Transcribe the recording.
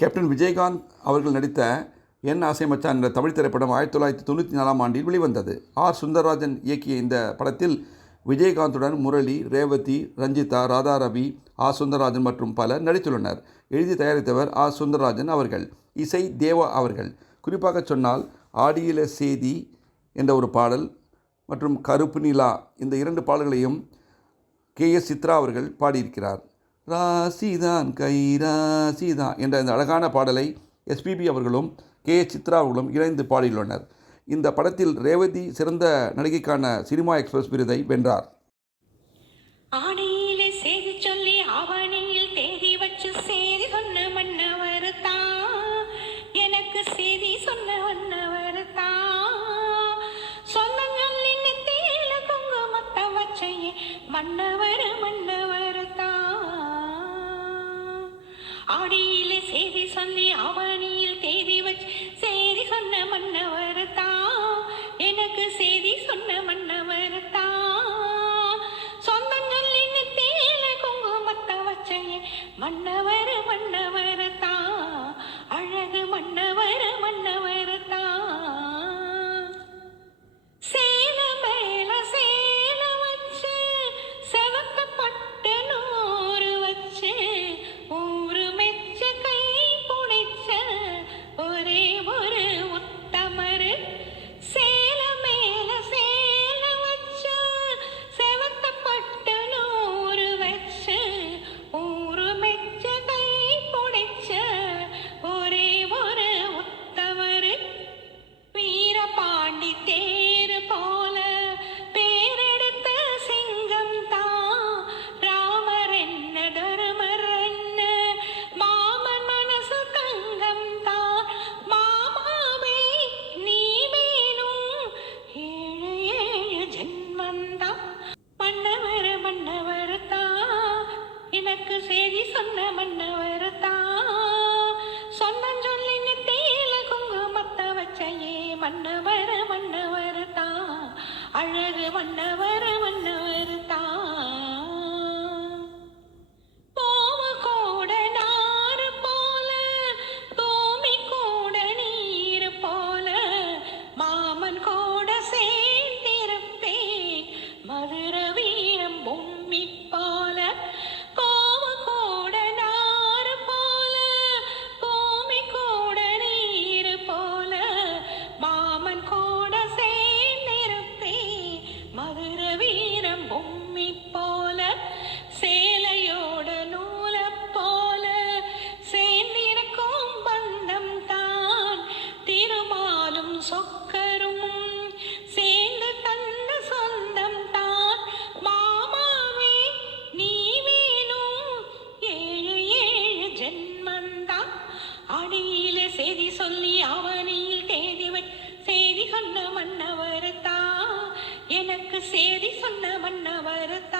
Captain Vijayakanth அவர்கள் நடித்த என் ஆசை மச்சான் என்ற தமிழ் திரைப்படம் 1994ஆம் ஆண்டில் வெளிவந்தது. சுந்தரராஜன் இயக்கிய இந்த படத்தில் விஜயகாந்துடன் முரளி, ரேவதி, ரஞ்சிதா, ராதாரவி, சுந்தரராஜன் மற்றும் பலர் நடித்துள்ளனர். எழுதி தயாரித்தவர் சுந்தரராஜன் அவர்கள். இசை தேவா அவர்கள். குறிப்பாக சொன்னால் ஆடியில சேதி என்ற ஒரு பாடல் மற்றும் கருப்பு நிலா இந்த 2 பாடல்களையும் KS சித்ரா அவர்கள் பாடியிருக்கிறார். ராசிதான் கை ராசிதான் என்ற இந்த அழகான பாடலை SPB அவர்களும் KS சித்ரா அவர்களும் இணைந்து பாடியுள்ளனர். இந்த படத்தில் ரேவதி சிறந்த நடிகைக்கான சினிமா எக்ஸ்பிரஸ் விருதை வென்றார். ஆடியிலே செய்தி சொல்லி ஆவணியில் தேதி வச்சு செய்தி சொன்ன மன்னவர் தான், எனக்கு செய்தி சொன்ன மன்னவர் தான், சொன்ன சொல்லி நெத்தியில குங்குமத்தை வச்சையே மன்னவர் மன்னவர் தான். ஆடியிலே செய்தி சொல்லி ஆவணியில் தேதி வச்சு செய்தி சொன்ன மன்னவர் தான், எனக்கு செய்தி சொன்ன மன்னவர் தான், சொந்தம் சொல்லி நெத்தியில குங்குமத்தை வச்சையே மன்னவர் மன்னவர் தான், அழகு மன்னவர் மன்னவர் தான். சேல மேல சேல வச்சு செவத்த பட்டு நூறு வச்சு ஊரு மெச்ச கை புடிச்ச ஒரே ஒரு உத்தமரு. சேல மேல சேல வச்சு செவத்த பட்டு நூறு வச்சு ஊரு மெச்ச கை புடிச்ச ஒரே ஒரு உத்தமரு. வீரபாண்டி தேரு போல பேரெடுத்த சிங்கம் தான், ராமர் என்ன தருமர் என்ன மாமன் மனசு தங்கம் தான், மாமாவே நீ வேணும் ஏழு ஏழு ஜென்மந்தான், மன்னவர் மன்னவர் தான், எனக்கு செய்தி சொன்ன மன்னவர் தான், சொந்தம் சொல்லி நெத்தியில குங்குமத்தை வச்சையே மன்னவர் மன்னவர் தான், அழகு மன்னவர் மன்னவர் தான். போவ கூட நாறு போல பூமி கூட நீர் போல மாமன் கூட சேர்ந்திருப்பே மதுர வீரம் பொம்மி போல. போவ கூட நாறு போல பூமி கூட நீர் போல மாமன் கூட சேர்ந்திருப்பே மதுர வீரம் பொம்மி போல. சேலையோட நூல போல சேர்ந்திருக்கும் பந்தம் தான், திருமாலும் சொக்கரும் சேர்ந்து தந்த சொந்தம் தான், மாமாவே நீ வேணும் ஏழு ஏழு ஜென்மந்தான். அடியில செய்தி சொல்லி அவனியில் தேதி செய்தி சொன்ன மன்னவர் தான், எனக்கு செய்தி சொன்ன மன்னவர் தான்.